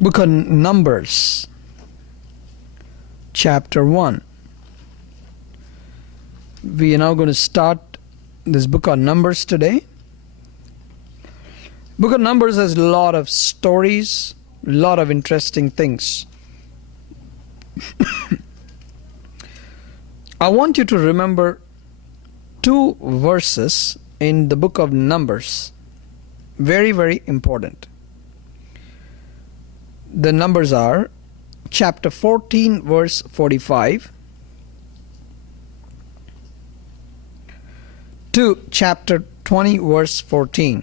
Book of Numbers, chapter 1. We are now going to start this book of Numbers today. Book of Numbers has a lot of stories, a lot of interesting things. I want you to remember two verses in the book of Numbers. Very, very important. The numbers are chapter 14 verse 45 to chapter 20 verse 14.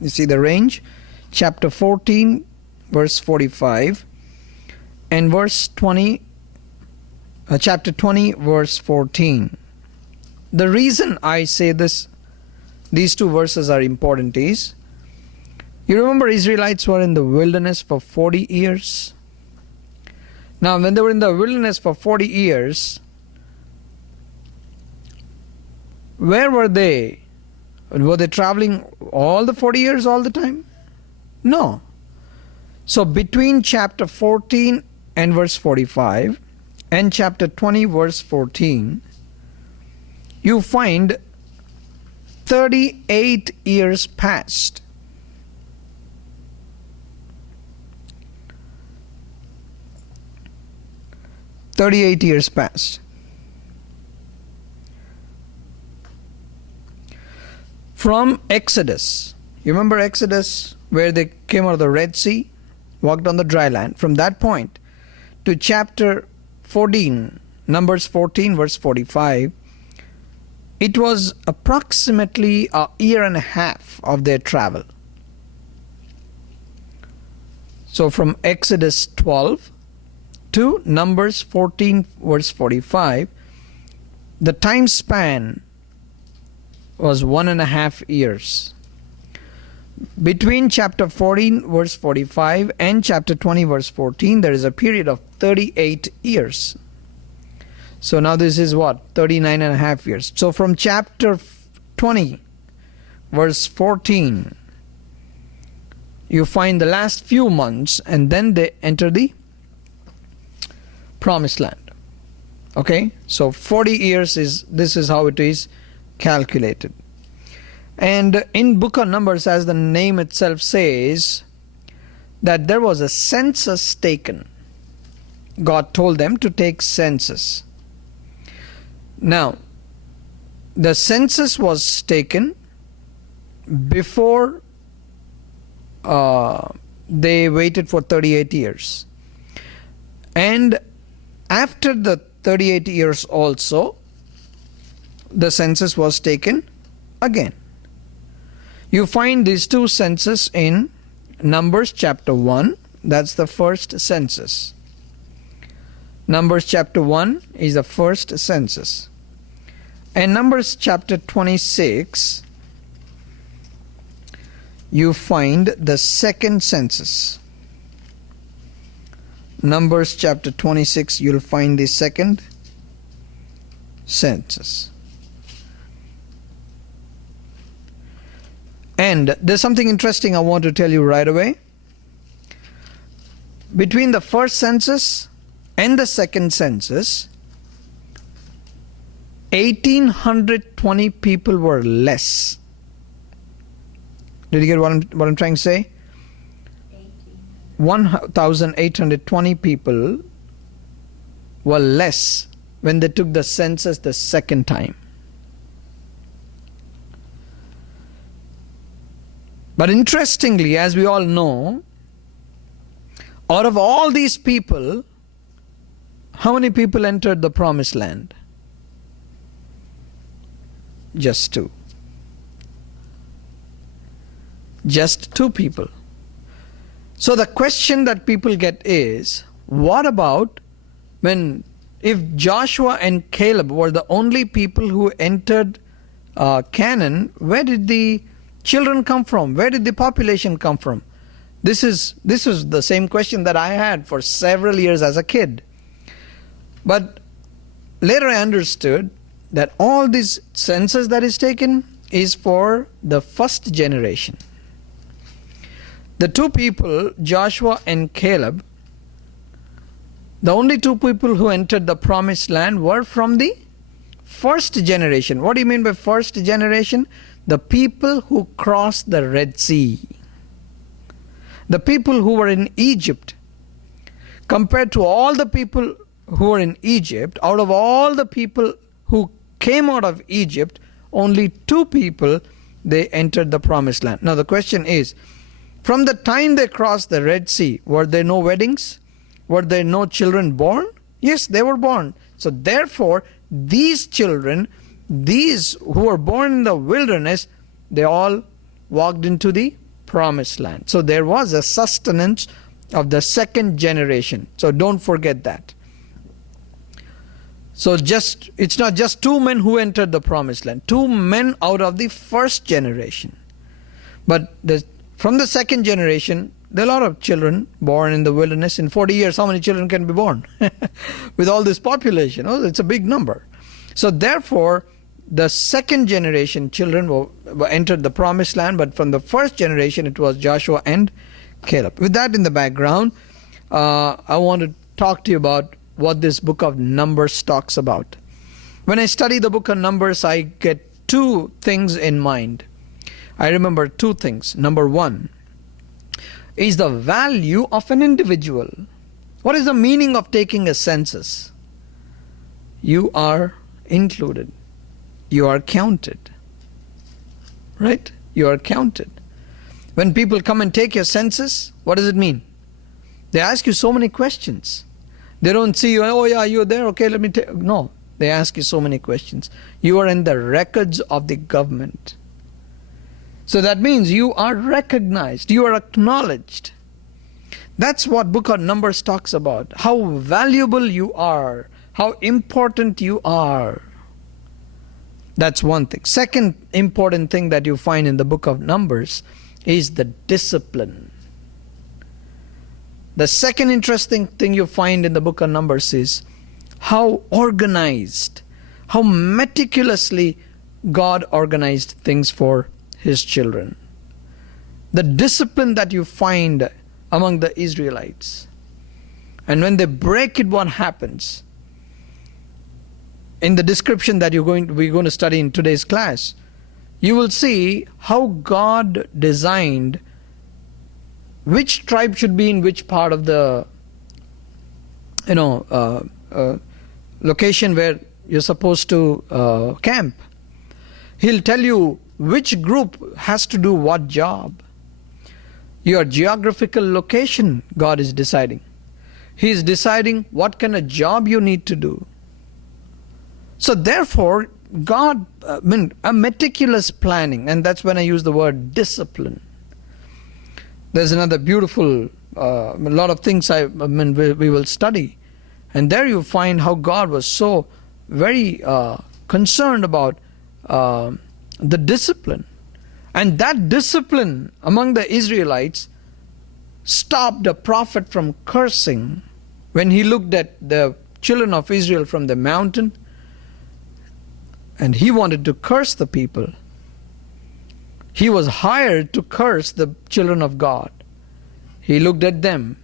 You see the range? Chapter 14 verse 45 and chapter 20 verse 14. The reason I say these two verses are important is, you remember Israelites were in the wilderness for 40 years. Now when they were in the wilderness for 40 years, where were they? Were they traveling all the 40 years all the time? No. So between chapter 14 and verse 45 and chapter 20 verse 14, you find 38 years passed. 38 years passed. From Exodus, you remember Exodus, where they came out of the Red Sea, walked on the dry land, from that point to chapter 14, Numbers 14 verse 45, it was approximately a year and a half of their travel. So from Exodus 12 to Numbers 14 verse 45, the time span was 1.5 years. Between chapter 14 verse 45 and chapter 20 verse 14, there is a period of 38 years. So now this is what? 39.5 years. So from chapter 20 verse 14, you find the last few months, and then they enter the promised land. Okay, so 40 years this is how it is calculated. And in book of Numbers, as the name itself says, that there was a census taken. God told them to take census. Now the census was taken before they waited for 38 years, and after the 38 years also, the census was taken again. You find these two censuses in Numbers chapter 1. That's the first census. Numbers chapter 1 is the first census. And Numbers chapter 26, you find the second census. Numbers chapter 26, you'll find the second census. And there's something interesting I want to tell you right away. Between the first census and the second census, 1,820 people were less. Did you get what I'm trying to say? 1,820 people were less when they took the census the second time. But interestingly, as we all know, out of all these people, how many people entered the promised land? Just 2. Just 2 people. So the question that people get is, what about if Joshua and Caleb were the only people who entered Canaan, where did the children come from? Where did the population come from? This is the same question that I had for several years as a kid. But later I understood that all this census that is taken is for the first generation. The two people, Joshua and Caleb, the only two people who entered the promised land were from the first generation. What do you mean by first generation? The people who crossed the Red Sea. The people who were in Egypt. Compared to all the people who were in Egypt, out of all the people who came out of Egypt, only two people, they entered the promised land. Now the question is, from the time they crossed the Red Sea, were there no weddings? Were there no children born? Yes, they were born. So therefore, these children, these who were born in the wilderness, they all walked into the promised land. So there was a sustenance of the second generation. So don't forget that. So it's not just two men who entered the promised land. Two men out of the first generation. But from the second generation, there are a lot of children born in the wilderness. In 40 years, how many children can be born? With all this population, it's a big number. So therefore, the second generation children entered the promised land, but from the first generation, it was Joshua and Caleb. With that in the background, I want to talk to you about what this book of Numbers talks about. When I study the book of Numbers, I get two things in mind. I remember two things. Number one is the value of an individual. What is the meaning of taking a census? You are included. You are counted. Right? You are counted. When people come and take your census, what does it mean? They ask you so many questions. They don't see you, oh yeah, you're there, okay, let me take. No, they ask you so many questions. You are in the records of the government. So that means you are recognized, you are acknowledged. That's what book of Numbers talks about. How valuable you are, how important you are. That's one thing. Second important thing that you find in the book of Numbers is the discipline. The second interesting thing you find in the book of Numbers is how organized, how meticulously God organized things for His children. The discipline that you find among the Israelites. And when they break it, what happens? In the description that we're going to study in today's class, you will see how God designed which tribe should be in which part of the location where you're supposed to camp. He'll tell you which group has to do what job. Your geographical location, God is deciding. He is deciding what kind of job you need to do. So therefore, God, a meticulous planning, and that's when I use the word discipline. There's another beautiful, a lot of things we will study. And there you find how God was so very concerned about the discipline. And that discipline among the Israelites stopped a prophet from cursing when he looked at the children of Israel from the mountain and he wanted to curse the people. He was hired to curse the children of God. He looked at them,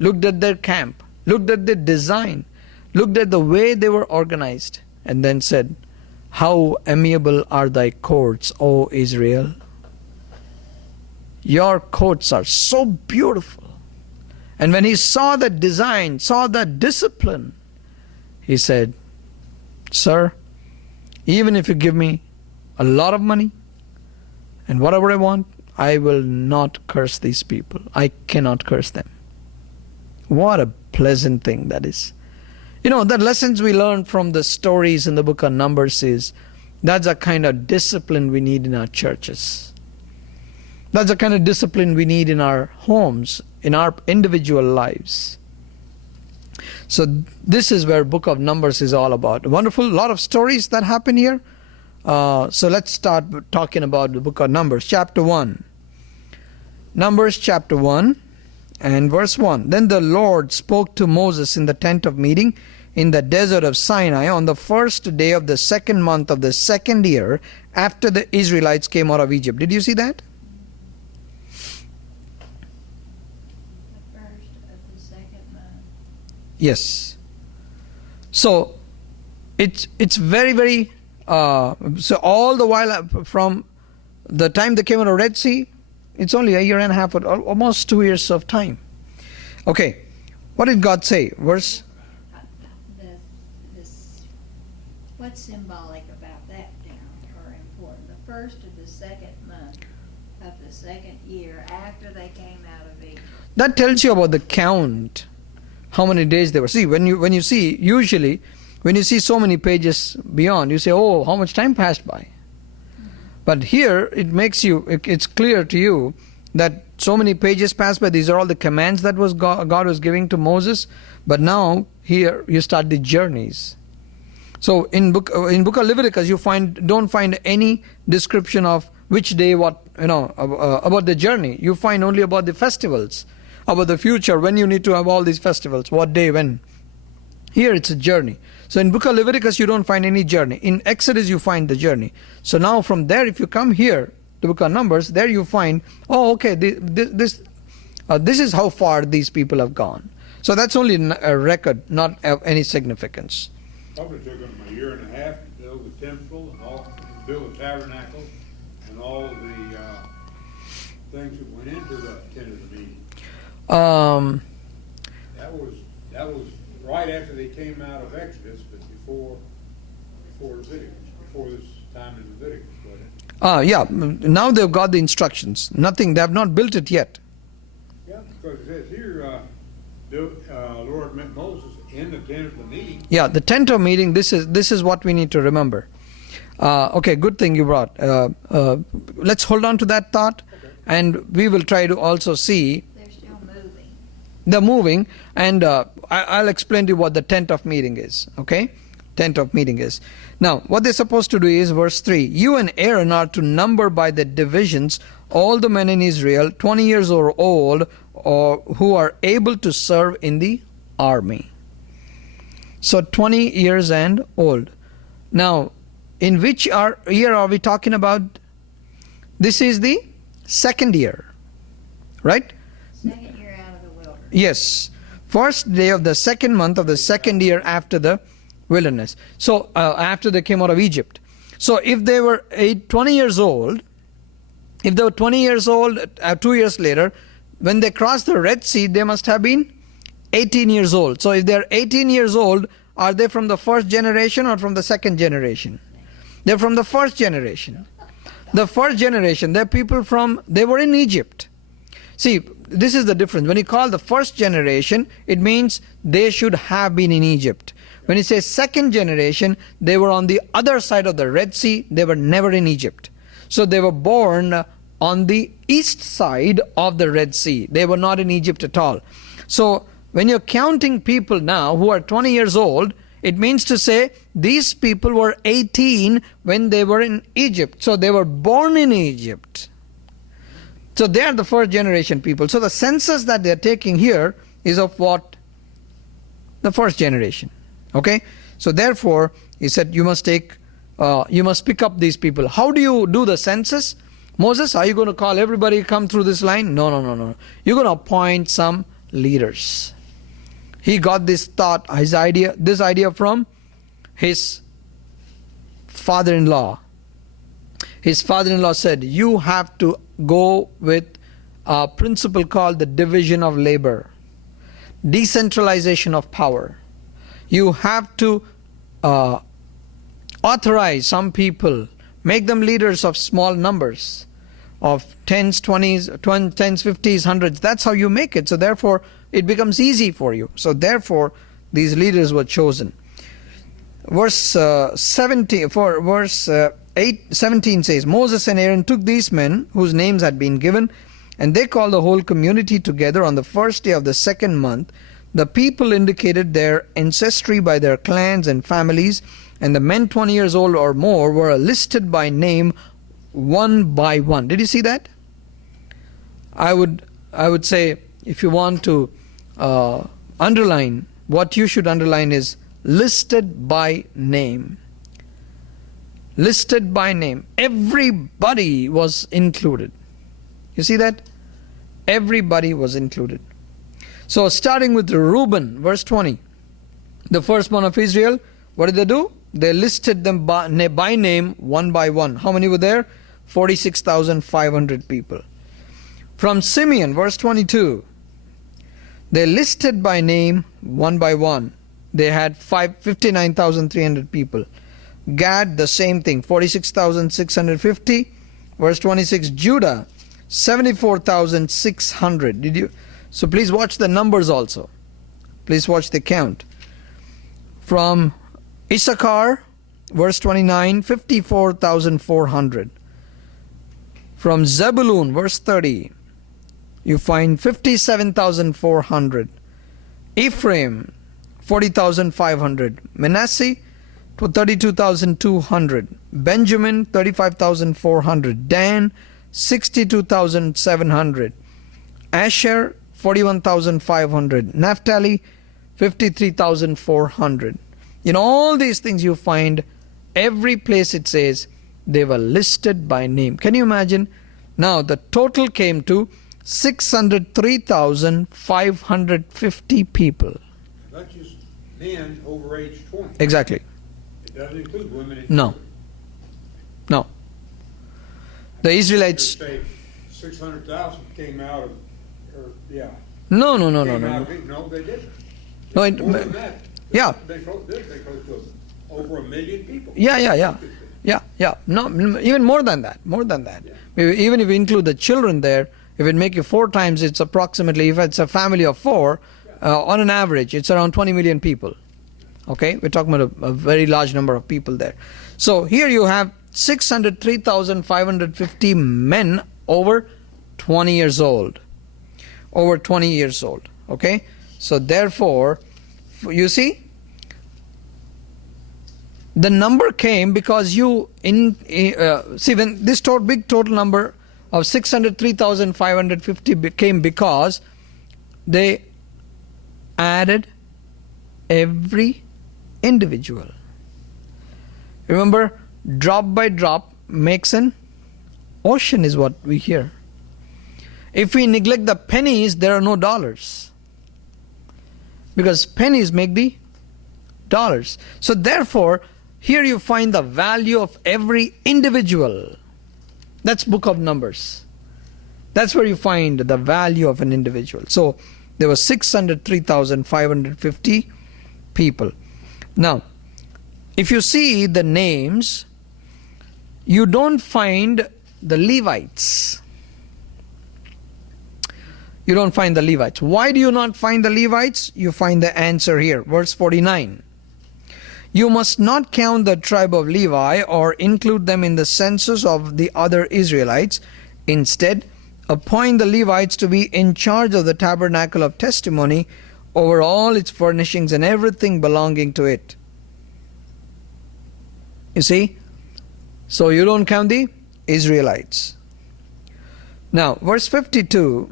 looked at their camp, looked at their design, looked at the way they were organized, and then said, "How amiable are thy courts, O Israel! Your courts are so beautiful." And when he saw that design, saw that discipline, he said, "Sir, even if you give me a lot of money and whatever I want, I will not curse these people. I cannot curse them." What a pleasant thing that is. You know, the lessons we learn from the stories in the book of Numbers is that's the kind of discipline we need in our churches. That's the kind of discipline we need in our homes, in our individual lives. So this is where book of Numbers is all about. Wonderful, lot of stories that happen here. So let's start talking about the book of Numbers, chapter 1. Numbers chapter 1 and verse 1. Then the Lord spoke to Moses in the tent of meeting in the desert of Sinai on the first day of the second month of the second year after the Israelites came out of Egypt. Did you see that? Yes. So it's very, very so all the while from the time they came out of Red Sea, it's only a year and a half, or almost 2 years of time. Okay, what did God say? Verse. What's symbolic about that now, or important? The first of the second month of the second year after they came out of Egypt. That tells you about the count, how many days they were. See, when you see, usually when you see so many pages beyond, you say, oh, how much time passed by. But here it makes you, it's clear to you that so many pages passed by. These are all the commands that was God was giving to Moses. But now here you start the journeys. So in book of Leviticus you don't find any description of which day what, about the journey. You find only about the festivals, about the future, when you need to have all these festivals, what day, when. Here it's a journey. So in book of Leviticus you don't find any journey. In Exodus you find the journey. So now from there, if you come here to book of Numbers, there you find, oh, okay, this is how far these people have gone. So that's only a record, not of any significance. Probably took them a year and a half to build the temple and build the tabernacle and all the things that went into the tent of the meeting. That was right after they came out of Exodus, but before Leviticus, before this time in Leviticus, wasn't it? Yeah. Now they've got the instructions. Nothing. They have not built it yet. Yeah, because it says here, Lord met Moses in the tent of the meeting. Yeah, the tent of meeting. This is what we need to remember. Okay, good thing you brought. Let's hold on to that thought, Okay. and we will try to also see. They're still moving. They're moving, and I'll explain to you what the tent of meeting is. Okay, tent of meeting is. Now, what they're supposed to do is verse 3. You and Aaron are to number by the divisions all the men in Israel, 20 years or old, or who are able to serve in the army. So 20 years and old. Now, in which year are we talking about? This is the second year, right? Second year out of the wilderness. Yes. First day of the second month of the second year after the wilderness. So after they came out of Egypt. So if they were 20 years old, 2 years later, when they crossed the Red Sea, they must have been 18 years old. So if they're 18 years old, are they from the first generation or from the second generation? They're from the first generation. The first generation, they're people they were in Egypt. See, this is the difference. When you call the first generation, it means they should have been in Egypt. When you say second generation, they were on the other side of the Red Sea. They were never in Egypt. So they were born on the east side of the Red Sea. They were not in Egypt at all. So when you're counting people now who are 20 years old, it means to say these people were 18 when they were in Egypt. So they were born in Egypt. So they are the first generation people. So the census that they're taking here is of what? The first generation. Okay? So therefore, he said you must pick up these people. How do you do the census? Moses, are you going to call everybody come through this line? No. You're going to appoint some leaders. He got this idea from his father-in-law. His father-in-law said, you have to go with a principle called the division of labor, decentralization of power. You have to authorize some people, make them leaders of small numbers, of 10s, 20s, 10s, 50s, 100s. That's how you make it. So therefore, it becomes easy for you. So therefore, these leaders were chosen. Verse 17 says, Moses and Aaron took these men whose names had been given, and they called the whole community together on the first day of the second month. The people indicated their ancestry by their clans and families, and the men 20 years old or more were listed by name one by one. Did you see that? I would say, if you want to underline, what you should underline is listed by name. Listed by name. Everybody was included. You see that? Everybody was included. So starting with Reuben, verse 20. the firstborn of Israel, what did they do? They listed them by name, one by one. How many were there? 46,500 people. From Simeon, verse 22, they listed by name, one by one. They had 59,300 people. Gad, the same thing, 46,650. Verse 26, Judah, 74,600. Did you? So please watch the numbers also. Please watch the count. From Issachar, verse 29, 54,400. From Zebulun, verse 30, you find 57,400. Ephraim, 40,500. Manasseh, 32,200. Benjamin, 35,400. Dan, 62,700. Asher, 41,500. Naphtali, 53,400. In all these things you find, every place it says they were listed by name. Can you imagine? Now the total came to 603,550 people. That's just men over age 20. Exactly. It doesn't include women and No. children. No. The Israelites. Just say 600,000 came out of, or, yeah. No, no, no, no, Came no. out no. of- No, they didn't. No, It's more than that. yeah. They close to over 1 million people. Yeah. Yeah. No, even more than that. More than that. Even if you include the children there, if it make you 4 times, it's approximately, if it's a family of 4, on an average, it's around 20 million people. Okay? We're talking about a very large number of people there. So here you have 603,550 men over 20 years old. Over 20 years old. Okay? So therefore, you see, the number came because see when this big total number of 603,550 came because they added every individual. Remember, drop by drop makes an ocean is what we hear. If we neglect the pennies, there are no dollars. Because pennies make the dollars. So therefore, here you find the value of every individual. That's Book of Numbers. That's where you find the value of an individual. So there were 603,550 people. Now, if you see the names, you don't find the Levites. You don't find the Levites. Why do you not find the Levites? You find the answer here. Verse 49. You must not count the tribe of Levi or include them in the census of the other Israelites. Instead, appoint the Levites to be in charge of the tabernacle of testimony over all its furnishings and everything belonging to it. You see? So you don't count the Israelites. Now, verse 52.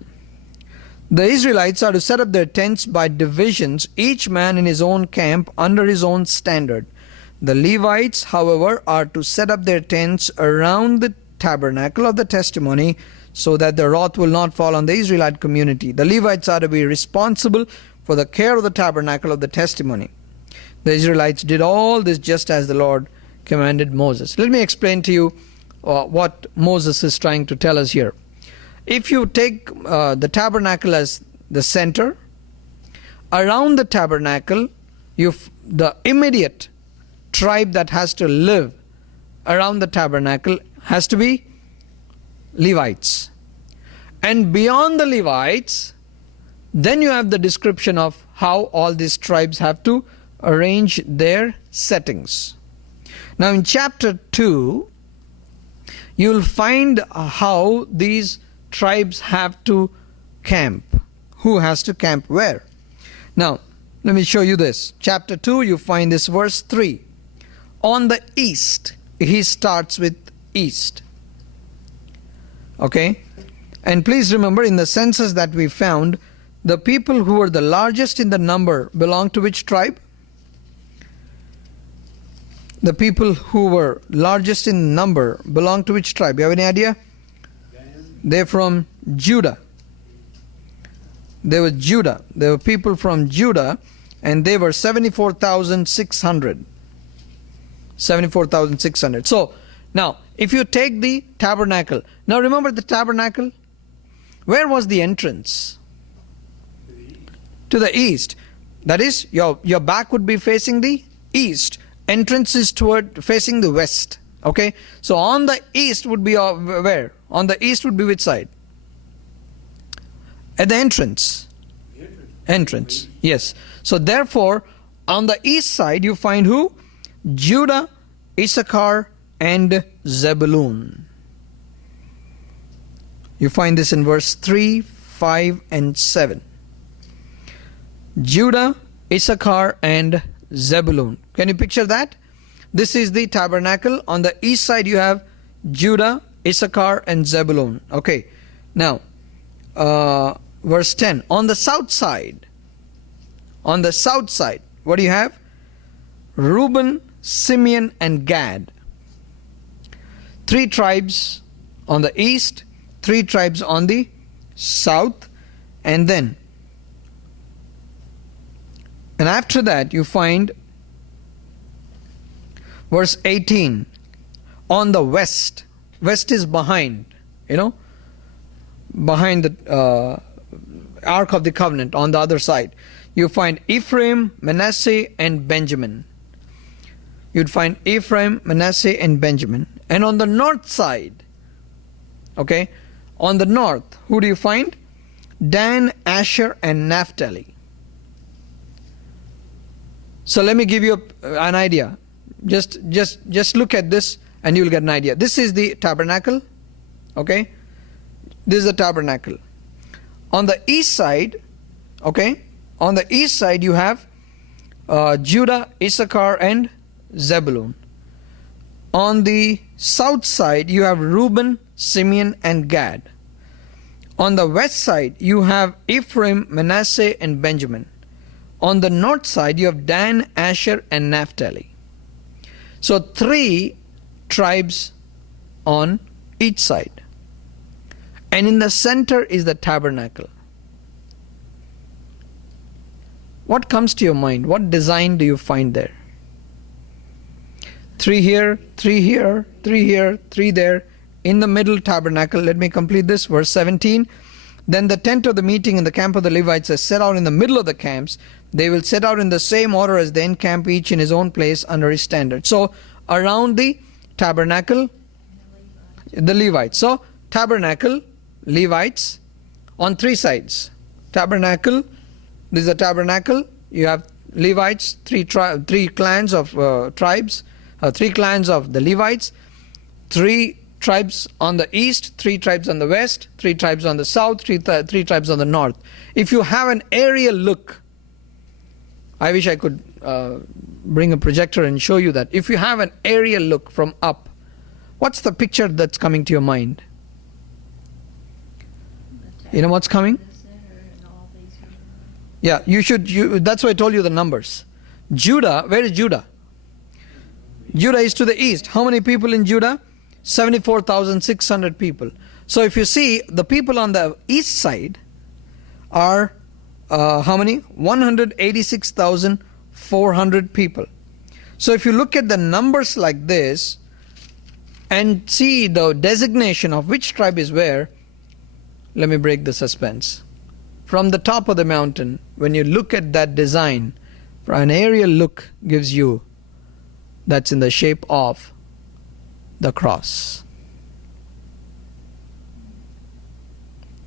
The Israelites are to set up their tents by divisions, each man in his own camp under his own standard. The Levites, however, are to set up their tents around the tabernacle of the testimony so that the wrath will not fall on the Israelite community. The Levites are to be responsible for the care of the tabernacle of the testimony. The Israelites did all this just as the Lord commanded Moses. Let me explain to you what Moses is trying to tell us here. If you take the tabernacle as the center, around the tabernacle, the immediate tribe that has to live around the tabernacle has to be Levites. And beyond the Levites, then you have the description of how all these tribes have to arrange their settings. Now in chapter 2, you'll find how these tribes have to camp. Who has to camp where? Now, let me show you this. Chapter 2, you find this verse 3. On the east, he starts with east. Okay? And please remember, in the census that we found, the people who were the largest in the number belong to which tribe? The people who were largest in number belong to which tribe? You have any idea? They're from Judah. They were Judah. They were people from Judah and they were 74,600. 74,600. So now if you take the tabernacle, now remember the tabernacle, where was the entrance? To the east. That is, your back would be facing the east. Entrance is toward facing the west. Okay, so on the east would be where? On the east would be which side? At the entrance. Entrance. Yes. So therefore, on the east side you find who? Judah, Issachar, and Zebulun. You find this in verse 3, 5, and 7. Judah, Issachar, and Zebulun. Can you picture that? This is the tabernacle. On the east side you have Judah, Issachar, and Zebulun. Okay. Now, verse 10. On the south side, what do you have? Reuben, Simeon, and Gad. 3 tribes on the east, 3 tribes on the south, and after that you find verse 18. On the west is behind, behind the Ark of the Covenant. On the other side you find Ephraim, Manasseh, and Benjamin. You'd find Ephraim, Manasseh, and Benjamin. And on the north side, okay, on the north, who do you find? Dan, Asher, and Naphtali. So let me give you an idea. Just look at this and you'll get an idea. This is the tabernacle, okay? This is the tabernacle. On the east side, okay, on the east side you have Judah, Issachar, and Zebulun. On the south side you have Reuben, Simeon, and Gad. On the west side you have Ephraim, Manasseh, and Benjamin. On the north side you have Dan, Asher, and Naphtali. So 3 tribes on each side. And in the center is the tabernacle. What comes to your mind? What design do you find there? 3 here, 3 here, 3 here, 3 there. In the middle tabernacle, let me complete this, verse 17. Then the tent of the meeting and the camp of the Levites is set out in the middle of the camps. They will set out in the same order as they encamp, each in his own place under his standard. So around the tabernacle, the Levites. So tabernacle, Levites on 3 sides. Tabernacle, this is a tabernacle. You have Levites, 3 clans of tribes, 3 clans of the Levites, 3 tribes on the east, 3 tribes on the west, 3 tribes on the south, 3 tribes on the north. If you have an aerial look, I wish I could bring a projector and show you that. If you have an aerial look from up, what's the picture that's coming to your mind? You know what's coming? Yeah, you should. That's why I told you the numbers. Judah, where is Judah? Judah is to the east. How many people in Judah? 74,600 people. So if you see, the people on the east side are how many? 186,400 people. So if you look at the numbers like this and see the designation of which tribe is where, let me break the suspense. From the top of the mountain, when you look at that design, an aerial look gives you that's in the shape of the cross.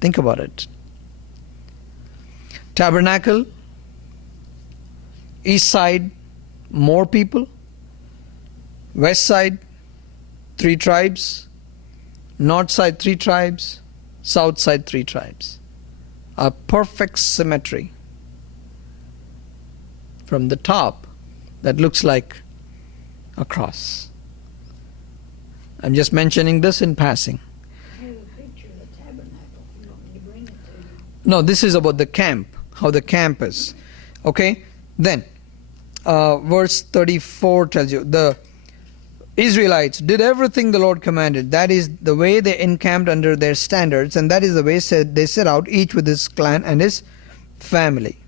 Think about it. Tabernacle, east side, more people. West side, 3 tribes. North side, 3 tribes. South side, 3 tribes. A perfect symmetry. From the top, that looks like a cross. I'm just mentioning this in passing. I have a picture of the tabernacle. You want me to bring it to you? No, this is about the camp, how the camp is. Okay? Then, verse 34 tells you, the Israelites did everything the Lord commanded. That is the way they encamped under their standards, and that is the way they set out, each with his clan and his family.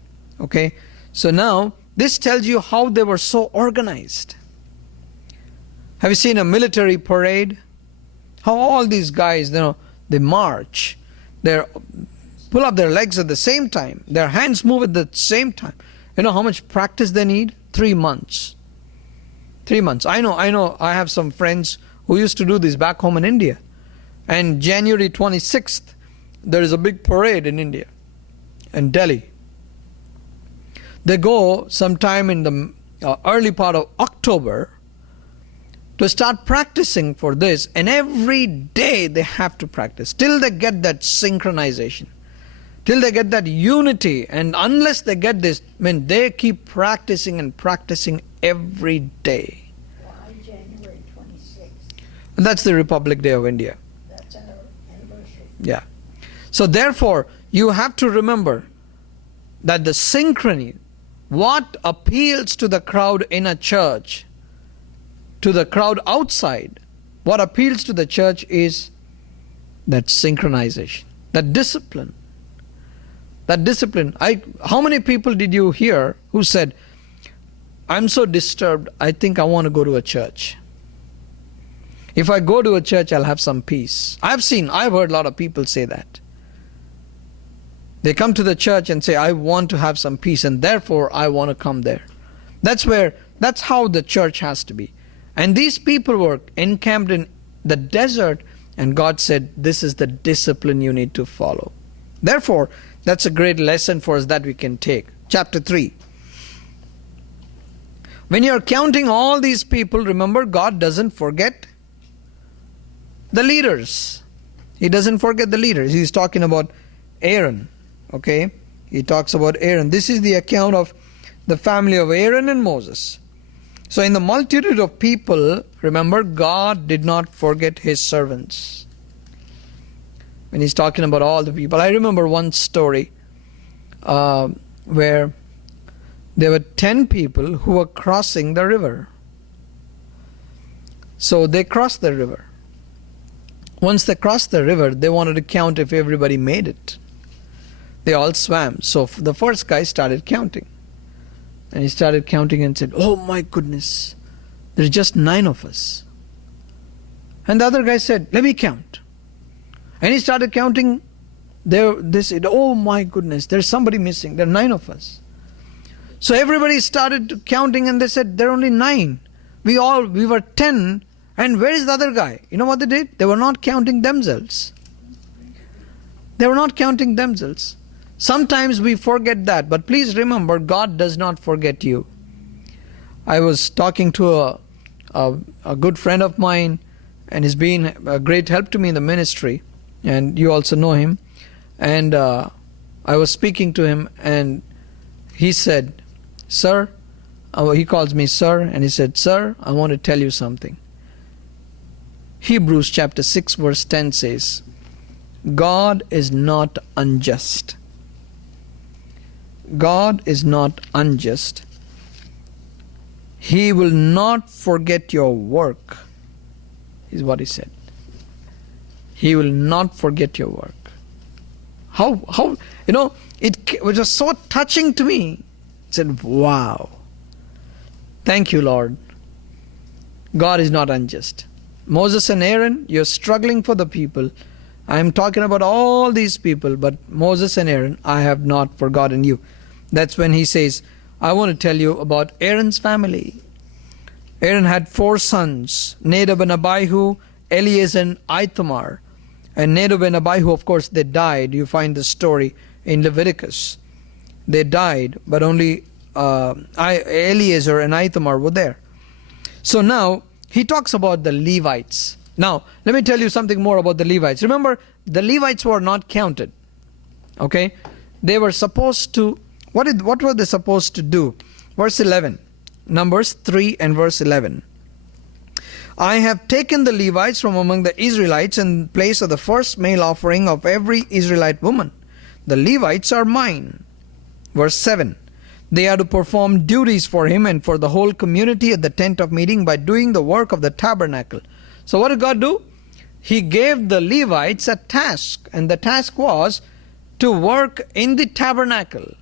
Okay? So now, this tells you how they were so organized. Have you seen a military parade? How all these guys, they march. They pull up their legs at the same time. Their hands move at the same time. You know how much practice they need? 3 months. 3 months. I know. I have some friends who used to do this back home in India. And January 26th, there is a big parade in India, in Delhi. They go sometime in the early part of October to start practicing for this, and every day they have to practice till they get that synchronization, till they get that unity. And unless they get this, they keep practicing and practicing every day. Why January 26th? And that's the Republic Day of India. That's our anniversary. Yeah. So therefore, you have to remember that the synchrony, what appeals to the crowd in a church, to the crowd outside, what appeals to the church is that synchronization, that discipline. That discipline. How many people did you hear who said, I'm so disturbed, I think I want to go to a church. If I go to a church, I'll have some peace. I've heard a lot of people say that. They come to the church and say, I want to have some peace, and therefore I want to come there. That's how the church has to be. And these people were encamped in the desert, and God said, this is the discipline you need to follow. Therefore, that's a great lesson for us that we can take. Chapter 3. When you're counting all these people, remember, God doesn't forget the leaders. He doesn't forget the leaders. He's talking about Aaron. Okay? He talks about Aaron. This is the account of the family of Aaron and Moses. So in the multitude of people, remember, God did not forget his servants. When he's talking about all the people. I remember one story where there were 10 people who were crossing the river. So they crossed the river. Once they crossed the river, they wanted to count if everybody made it. They all swam. So the first guy started counting. And he started counting and said, oh my goodness, there's just 9 of us. And the other guy said, let me count. And he started counting. They said, oh my goodness, there's somebody missing. There are 9 of us. So everybody started counting and they said, there are only 9. We were 10. And where is the other guy? You know what they did? They were not counting themselves. They were not counting themselves. Sometimes we forget that, but please remember, God does not forget you. I was talking to a good friend of mine, and he's been a great help to me in the ministry, and you also know him. And I was speaking to him, and he said, sir, he calls me sir, and he said, sir, I want to tell you something. Hebrews chapter 6 verse 10 says, God is not unjust. God is not unjust. He will not forget your work, is what he said. He will not forget your work. How it was just so touching to me. I said, wow. Thank you, Lord. God is not unjust. Moses and Aaron, you're struggling for the people. I'm talking about all these people, but Moses and Aaron, I have not forgotten you. That's when he says, I want to tell you about Aaron's family. Aaron had 4 sons, Nadab and Abihu, Eleazar and Ithamar. And Nadab and Abihu, of course, they died. You find the story in Leviticus. They died, but only Eleazar and Ithamar were there. So now, he talks about the Levites. Now, let me tell you something more about the Levites. Remember, the Levites were not counted. Okay? They were supposed to, what were they supposed to do? Verse 11. Numbers 3 and verse 11. I have taken the Levites from among the Israelites in place of the first male offering of every Israelite woman. The Levites are mine. Verse 7. They are to perform duties for him and for the whole community at the tent of meeting by doing the work of the tabernacle. So what did God do? He gave the Levites a task, and the task was to work in the tabernacle.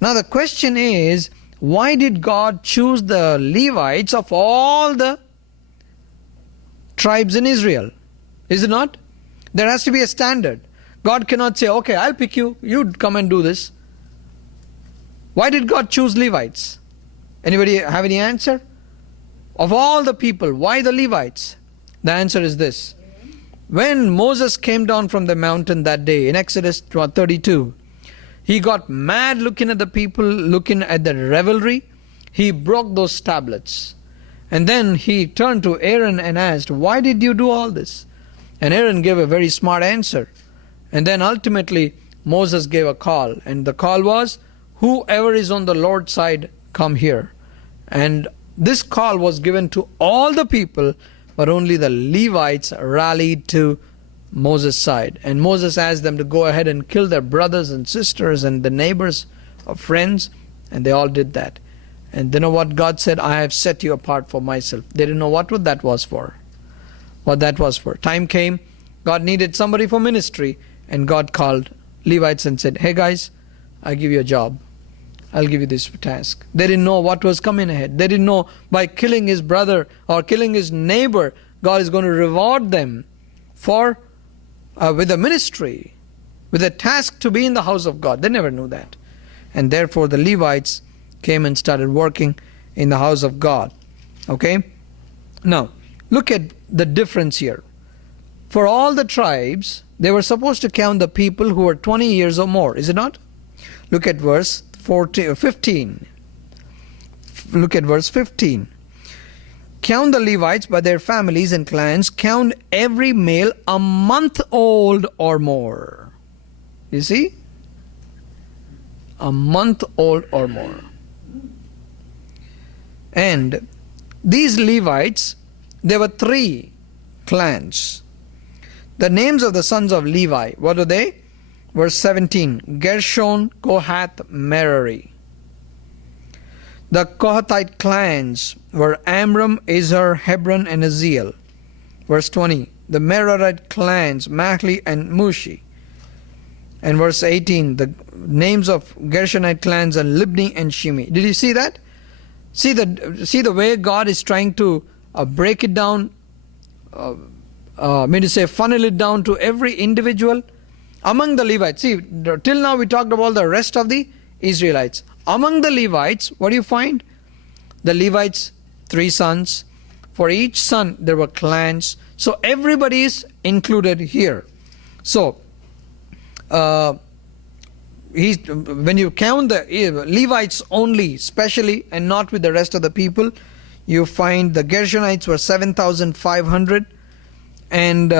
Now the question is, why did God choose the Levites of all the tribes in Israel? Is it not? There has to be a standard. God cannot say, okay, I'll pick you, you come and do this. Why did God choose Levites? Anybody have any answer? Of all the people, why the Levites? The answer is this. When Moses came down from the mountain that day in Exodus 32, he got mad looking at the people, looking at the revelry. He broke those tablets. And then he turned to Aaron and asked, why did you do all this? And Aaron gave a very smart answer. And then ultimately Moses gave a call. And the call was, whoever is on the Lord's side, come here. And this call was given to all the people, but only the Levites rallied to Moses' side. And Moses asked them to go ahead and kill their brothers and sisters and the neighbors or friends. And they all did that. And you know what God said? I have set you apart for myself. They didn't know what that was for. What that was for. Time came, God needed somebody for ministry. And God called Levites and said, hey guys, I give you a job. I'll give you this task. They didn't know what was coming ahead. They didn't know by killing his brother or killing his neighbor, God is going to reward them for with a ministry, with a task to be in the house of God. They never knew that. And therefore the Levites came and started working in the house of God. Okay? Now, look at the difference here. For all the tribes, they were supposed to count the people who were 20 years or more. Is it not? Look at verse 15. Look at verse 15. Count the Levites by their families and clans. Count every male a month old or more. You see? A month old or more. And these Levites, there were 3 clans. The names of the sons of Levi, what are they? Verse 17, Gershon, Kohath, Merari. The Kohathite clans were Amram, Izhar, Hebron, and Aziel. Verse 20, the Merarite clans, Mahli and Mushi. And verse 18, the names of Gershonite clans are Libni and Shimi. Did you see that? See the way God is trying to break it down, funnel it down to every individual among the Levites. See, till now we talked about the rest of the Israelites. Among the Levites, what do you find? The Levites, 3 sons. For each son there were clans. So everybody is included here. So when you count the Levites only, specially, and not with the rest of the people, you find the Gershonites were 7,500. And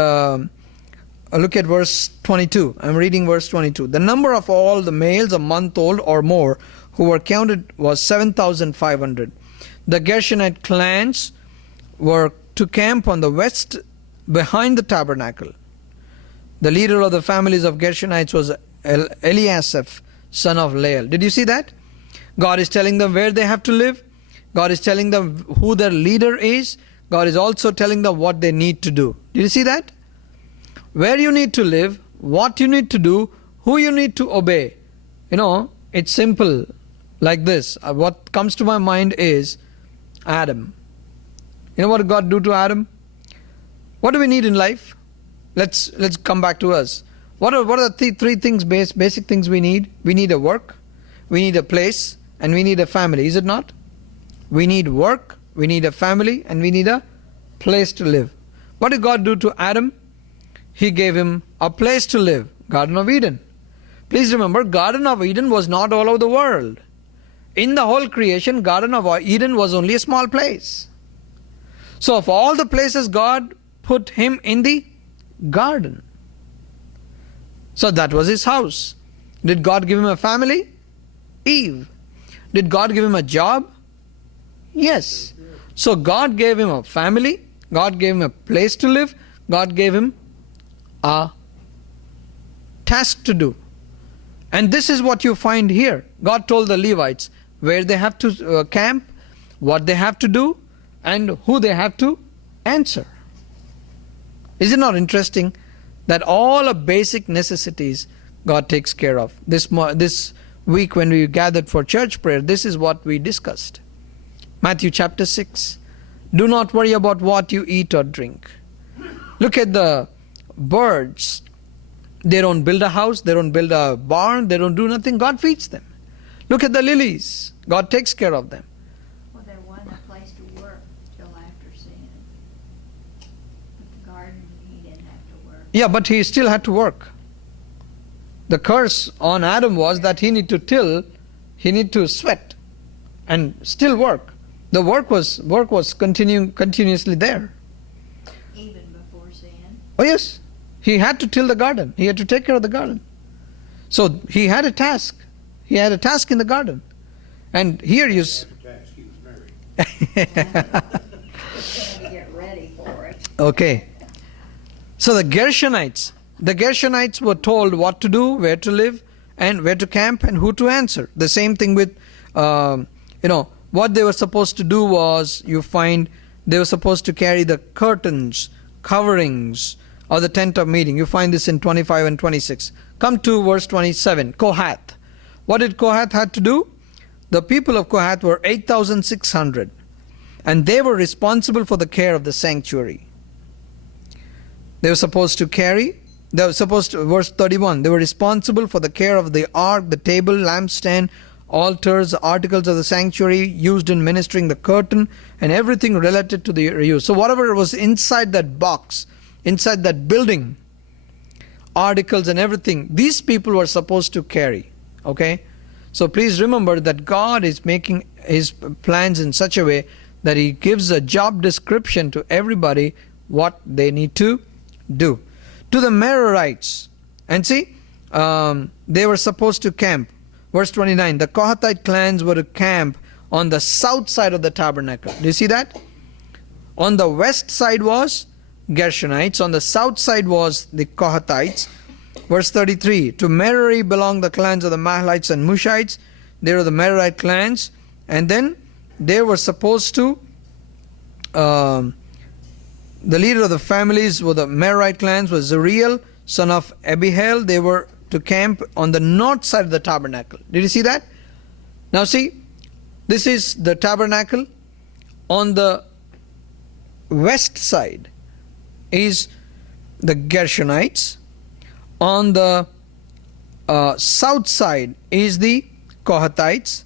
look at verse 22. I'm reading verse 22. The number of all the males a month old or more who were counted was 7,500. The Gershonite clans were to camp on the west behind the tabernacle. The leader of the families of Gershonites was Eliasaph, son of Lael. Did you see that? God is telling them where they have to live. God is telling them who their leader is. God is also telling them what they need to do. Did you see that? Where you need to live, what you need to do, who you need to obey. You know, it's simple like this. What comes to my mind is Adam. You know what God do to Adam? What do we need in life? Let's come back to us. What are the 3 things, basic things we need? We need a work, we need a place, and we need a family. Is it not? We need work, we need a family, and we need a place to live. What did God do to Adam? He gave him a place to live, Garden of Eden. Please remember, Garden of Eden was not all over the world. In the whole creation, Garden of Eden was only a small place. So of all the places, God put him in the garden. So that was his house. Did God give him a family? Eve. Did God give him a job? Yes. So God gave him a family, God gave him a place to live, God gave him a task to do. And this is what you find here. God told the Levites where they have to camp, what they have to do, and who they have to answer. Is it not interesting that all of basic necessities God takes care of? This week when we gathered for church prayer, this is what we discussed. Matthew chapter 6. Do not worry about what you eat or drink. Look at the birds. They don't build a house, they don't build a barn, they don't do nothing. God feeds them. Look at the lilies. God takes care of them. Well, there wasn't a place to work till after sin. But the garden, he didn't have to work. Yeah, but he still had to work. The curse on Adam was that he need to till, he need to sweat and still work. The work was continuously there. Even before sin. Oh yes, he had to till the garden. He had to take care of the garden. So he had a task. He had a task in the garden. And here you... He was married. He had to get ready for it. Okay. So the Gershonites were told what to do, where to live, and where to camp, and who to answer. The same thing with, what they were supposed to do was, you find they were supposed to carry the curtains, coverings of the tent of meeting. You find this in 25 and 26. Come to verse 27, Kohath. What did Kohath had to do? The people of Kohath were 8,600, and they were responsible for the care of the sanctuary. They were supposed to verse 31, they were responsible for the care of the ark, the table, lampstand, altars, articles of the sanctuary used in ministering, the curtain, and everything related to the use. So whatever was inside that box, inside that building, articles and everything, these people were supposed to carry. Okay? So please remember that God is making his plans in such a way that he gives a job description to everybody what they need to do. To the Merarites, and see, they were supposed to camp. Verse 29, the Kohathite clans were to camp on the south side of the tabernacle. Do you see that? On the west side was Gershonites, on the south side was the Kohathites. Verse 33, to Merari belong the clans of the Mahalites and Mushites. They were the Merarite clans. And then they were supposed to, the leader of the families were the Merarite clans was Zeriel, son of Abihail. They were to camp on the north side of the tabernacle. Did you see that? Now see, this is the tabernacle. On the west side is the Gershonites. On the south side is the Kohathites.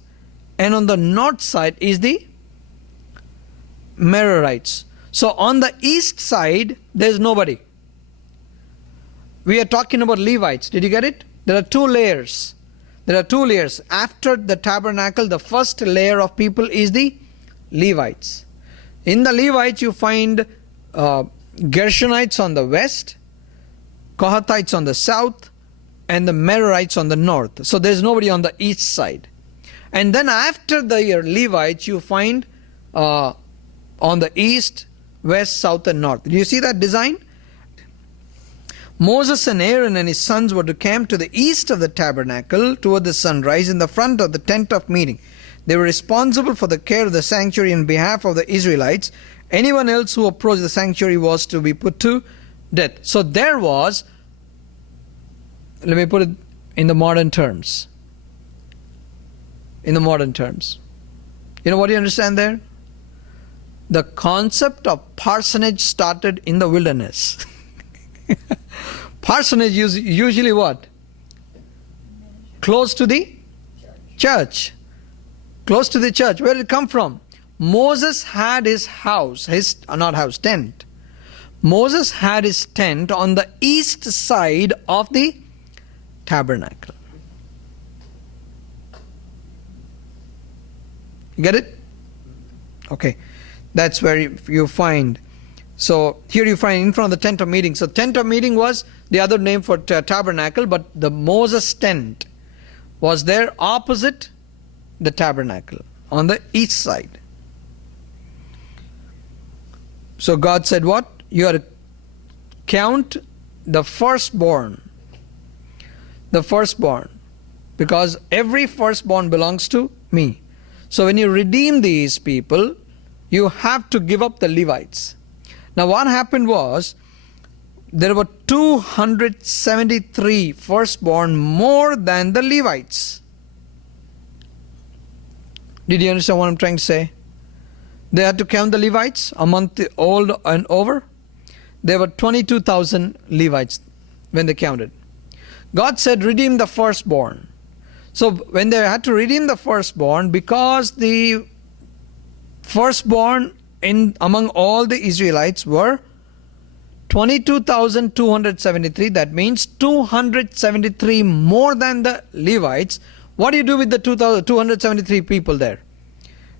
And on the north side is the Merarites. So on the east side, there is nobody. We are talking about Levites. Did you get it? There are two layers. There are two layers. After the tabernacle, the first layer of people is the Levites. In the Levites, you find Gershonites on the west, Kohathites on the south, and the Merarites on the north. So there is nobody on the east side. And then after the Levites, you find on the east, west, south, and north. Do you see that design? Moses and Aaron and his sons were to camp to the east of the tabernacle toward the sunrise in the front of the tent of meeting. They were responsible for the care of the sanctuary in behalf of the Israelites. Anyone else who approached the sanctuary was to be put to death. So there was, let me put it in the modern terms. In the modern terms. You know what you understand there? The concept of parsonage started in the wilderness. Parsonage is usually what? Close to the church. Close to the church. Where did it come from? Moses had his house, tent. Moses had his tent on the east side of the tabernacle. You get it? Okay. That's where you find. So here you find in front of the tent of meeting. So tent of meeting was the other name for tabernacle, but the Moses tent was there opposite the tabernacle on the east side. So God said what? You are to count the firstborn. The firstborn. Because every firstborn belongs to me. So when you redeem these people, you have to give up the Levites. Now what happened was, there were 273 firstborn more than the Levites. Did you understand what I'm trying to say? They had to count the Levites, a month old and over. There were 22,000 Levites when they counted. God said, redeem the firstborn. So when they had to redeem the firstborn, because the firstborn among all the Israelites were 22,273, that means 273 more than the Levites. What do you do with the 273 people there?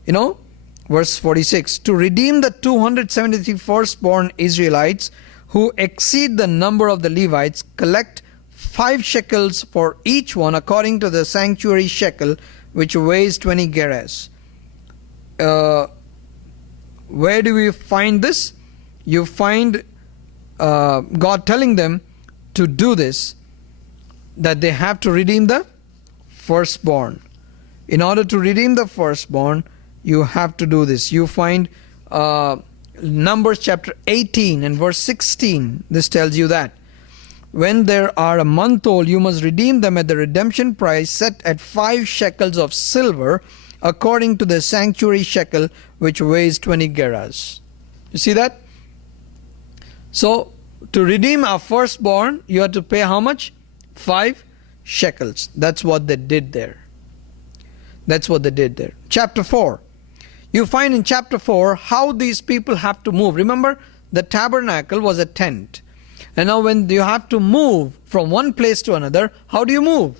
You know, verse 46, to redeem the 273 firstborn Israelites who exceed the number of the Levites, collect 5 shekels for each one according to the sanctuary shekel, which weighs 20 gerahs. Where do we find this? You find God telling them to do this, that they have to redeem the firstborn. In order to redeem the firstborn, you have to do this. You find Numbers chapter 18 and verse 16. This tells you that when there are a month old, you must redeem them at the redemption price set at 5 shekels of silver, according to the sanctuary shekel, which weighs 20 gerahs. You see that? So, to redeem our firstborn, you have to pay how much? 5 shekels. That's what they did there. That's what they did there. Chapter 4. You find in chapter 4 how these people have to move. Remember, the tabernacle was a tent. And now when you have to move from one place to another, how do you move?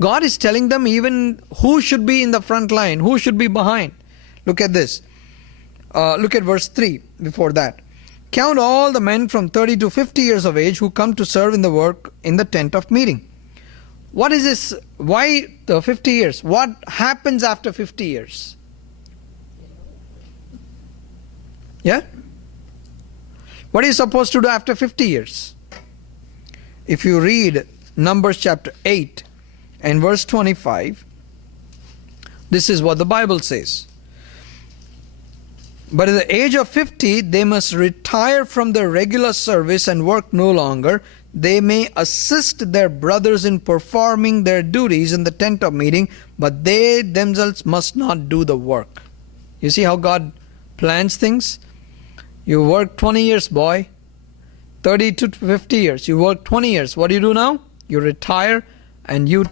God is telling them even who should be in the front line, who should be behind. Look at this. Look at verse 3 before that. Count all the men from 30 to 50 years of age who come to serve in the work in the tent of meeting. What is this? Why the 50 years? What happens after 50 years? Yeah? What are you supposed to do after 50 years? If you read Numbers chapter 8 and verse 25, this is what the Bible says. But at the age of 50, they must retire from their regular service and work no longer. They may assist their brothers in performing their duties in the tent of meeting, but they themselves must not do the work. You see how God plans things? You work 20 years, boy. 30 to 50 years. You work 20 years. What do you do now? You retire and you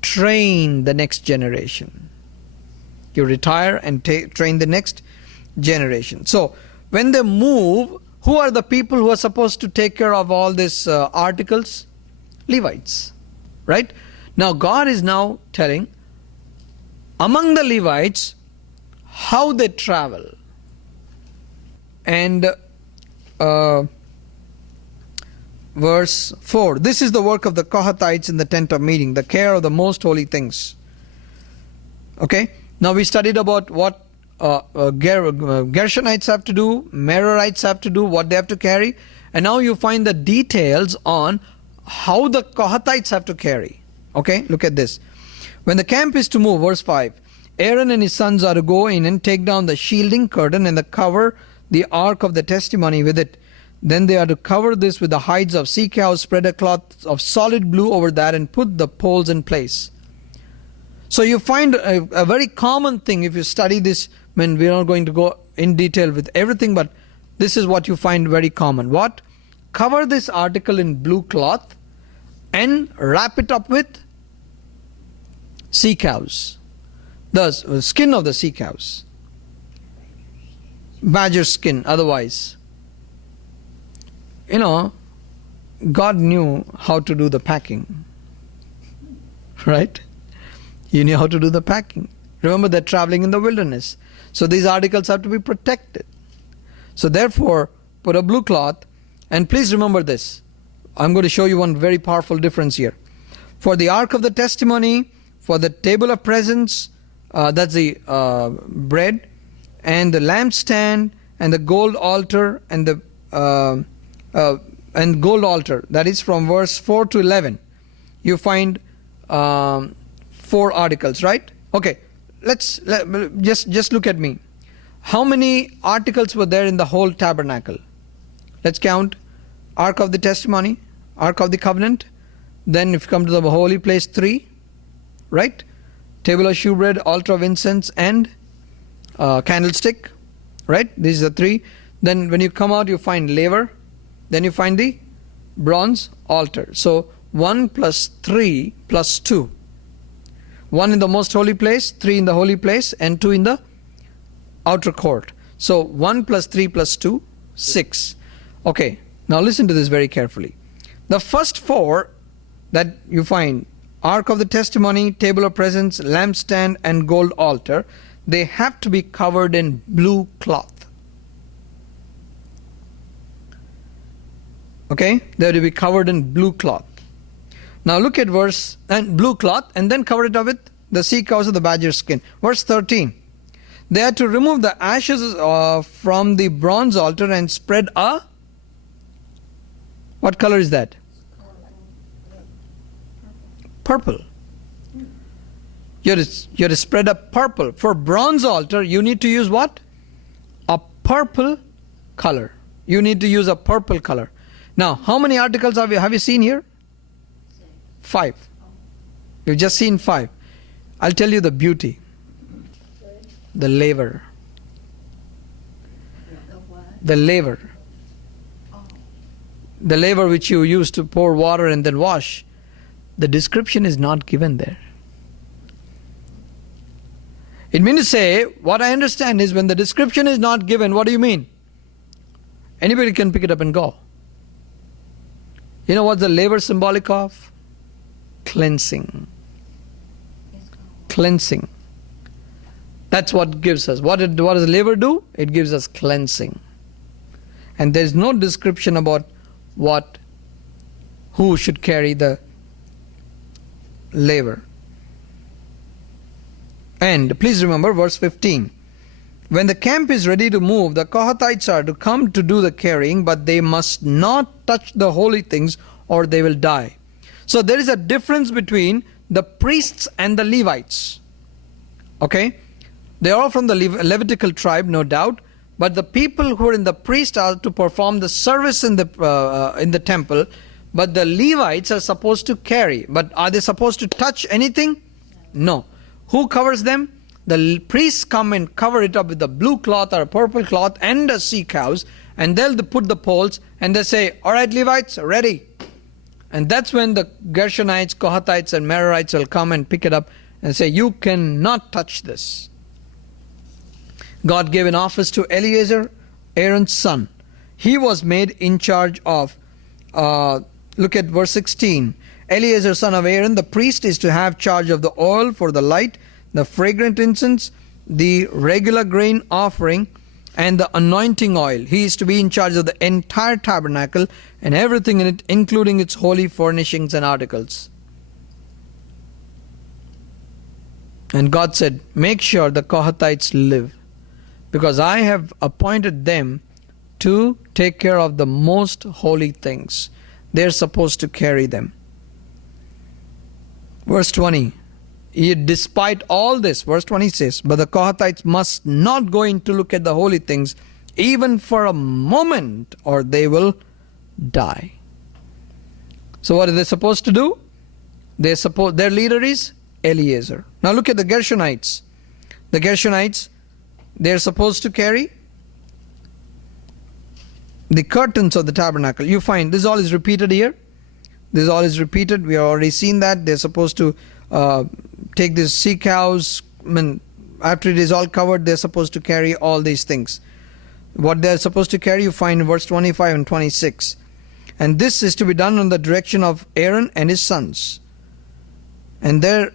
train the next generation. You retire and train the next generation. So, when they move, who are the people who are supposed to take care of all these articles? Levites. Right? Now, God is now telling, among the Levites, how they travel. And verse 4, this is the work of the Kohathites in the tent of meeting, the care of the most holy things. Okay? Now we studied about what Gershonites have to do, Merarites have to do, what they have to carry. And now you find the details on how the Kohathites have to carry. Okay? Look at this. When the camp is to move, verse 5, Aaron and his sons are to go in and take down the shielding curtain and the cover the ark of the testimony with it. Then they are to cover this with the hides of sea cows, spread a cloth of solid blue over that, and put the poles in place. So you find a very common thing if you study this. I mean, we're not going to go in detail with everything, but this is what you find very common. What? Cover this article in blue cloth and wrap it up with sea cows. The skin of the sea cows. Badger skin, otherwise. You know, God knew how to do the packing. Right? He knew how to do the packing. Remember, they're traveling in the wilderness. So these articles have to be protected. So therefore, put a blue cloth. And please remember this. I'm going to show you one very powerful difference here. For the ark of the testimony, for the table of presence, that's the bread, and the lampstand, and the gold altar, and the gold altar. That is from verse 4 to 11. You find 4 articles, right? Okay, just look at me. How many articles were there in the whole tabernacle? Let's count. Ark of the testimony, Ark of the covenant. Then if you come to the holy place, 3, right? table of shewbread, altar of incense, and candlestick. Right? These are 3. Then when you come out, you find laver. Then you find the bronze altar. So 1 plus 3 plus 2. 1 in the most holy place, 3 in the holy place, and 2 in the outer court. So 1 plus 3 plus 2, 6. Okay, now listen to this very carefully. The first 4 that you find, Ark of the Testimony, table of presence, lampstand, and gold altar, they have to be covered in blue cloth. Okay, they have to be covered in blue cloth. Now look at verse, and blue cloth, and then cover it up with the sea cows of the badger skin. Verse 13. They had to remove the ashes from the bronze altar and spread a, what color is that? Purple. You have to spread a purple. For bronze altar, you need to use what? A purple color. You need to use a purple color. Now, how many articles have you seen here? 5. You've just seen 5. I'll tell you the beauty. The laver. The what? The laver. Oh, The laver which you use to pour water and then wash. The description is not given there. It means to say, what I understand is when the description is not given, what do you mean? Anybody can pick it up and go. You know what the laver symbolic of? Cleansing. it's called. Cleansing. That's what gives us. What does laver do? It gives us cleansing. And there is no description about who should carry the laver. And please remember verse 15. When the camp is ready to move, the Kohathites are to come to do the carrying, but they must not touch the holy things or they will die. So there is a difference between the priests and the Levites. Okay? They are all from the Levitical tribe, no doubt. But the people who are in the priest are to perform the service in the temple. But the Levites are supposed to carry. But are they supposed to touch anything? No. Who covers them? The priests come and cover it up with a blue cloth or a purple cloth and a sea cows. And they'll put the poles and they say, all right, Levites, ready. And that's when the Gershonites, Kohathites, and Merarites will come and pick it up and say, you cannot touch this. God gave an office to Eleazar, Aaron's son. He was made in charge of, look at verse 16. Eleazar, son of Aaron, the priest, is to have charge of the oil for the light, the fragrant incense, the regular grain offering, and the anointing oil. He is to be in charge of the entire tabernacle and everything in it, including its holy furnishings and articles. And God said, make sure the Kohathites live, because I have appointed them to take care of the most holy things. They're supposed to carry them. Verse 20. Despite all this, verse 20 says, but the Kohathites must not go in to look at the holy things, even for a moment, or they will die. So what are they supposed to do? Their leader is Eleazar. Now look at the Gershonites. The Gershonites, they're supposed to carry the curtains of the tabernacle. You find this all is repeated here. This all is repeated. We have already seen that. They're supposed to take these sea cows. After it is all covered, they're supposed to carry all these things. What they're supposed to carry, you find in verse 25 and 26. And this is to be done on the direction of Aaron and his sons. And their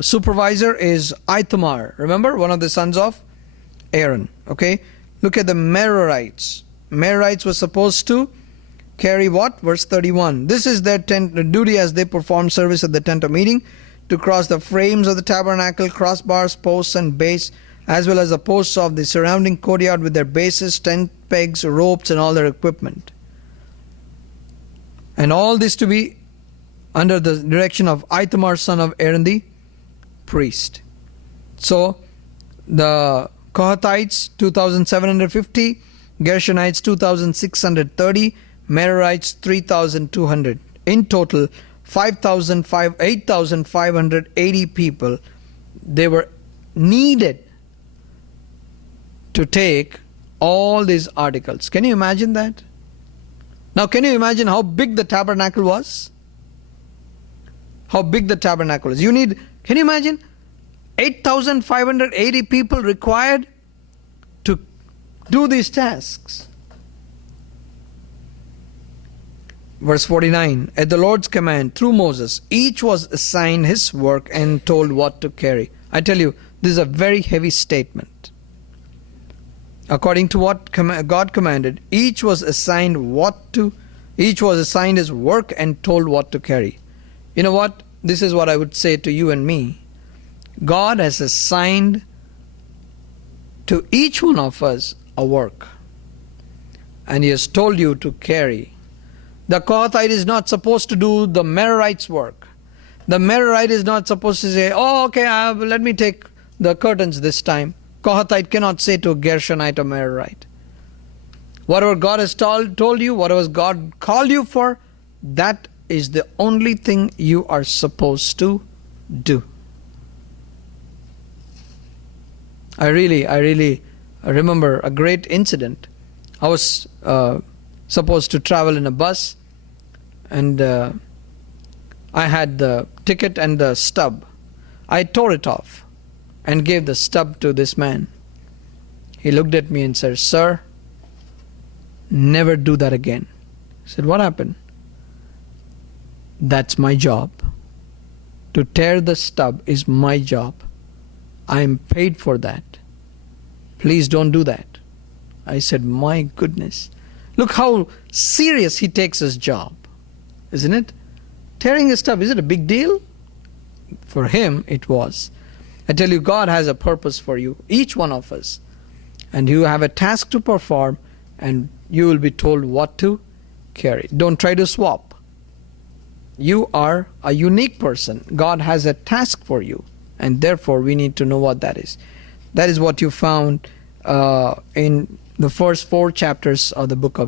supervisor is Ithamar. Remember, one of the sons of Aaron. Okay. Look at the Merarites. Merarites were supposed to carry what? Verse 31. This is their duty as they perform service at the tent of meeting, to cross the frames of the tabernacle, crossbars, posts, and base, as well as the posts of the surrounding courtyard with their bases, tent pegs, ropes, and all their equipment. And all this to be under the direction of Ithamar, son of Aaron the priest. So the Kohathites 2,750, Gershonites 2,630, Merarites 3,200. In total, 8,580 people, they were needed to take all these articles. Can you imagine that? Now, can you imagine how big the tabernacle was? How big the tabernacle is. Can you imagine 8,580 people required to do these tasks? Verse 49, at the Lord's command through Moses, each was assigned his work and told what to carry. I tell you, this is a very heavy statement. According to what God commanded, each was assigned his work and told what to carry. You know what? This is what I would say to you and me. God has assigned to each one of us a work, and He has told you to carry. The Kohathite is not supposed to do the Merarite's work. The Merarite is not supposed to say, oh, okay, let me take the curtains this time. Kohathite cannot say to a Gershonite or Merarite. Whatever God has told you, whatever God called you for, that is the only thing you are supposed to do. I really remember a great incident. I was supposed to travel in a bus, and I had the ticket and the stub. I tore it off and gave the stub to this man. He looked at me and said, "Sir, never do that again." I said, "What happened?" "That's my job. To tear the stub is my job. I am paid for that. Please don't do that." I said, my goodness. Look how serious he takes his job, isn't it? Tearing a stub, is it a big deal? For him, it was. I tell you, God has a purpose for you, each one of us. And you have a task to perform, and you will be told what to carry. Don't try to swap. You are a unique person. God has a task for you, and therefore we need to know what that is. That is what you found in the first 4 chapters of the book of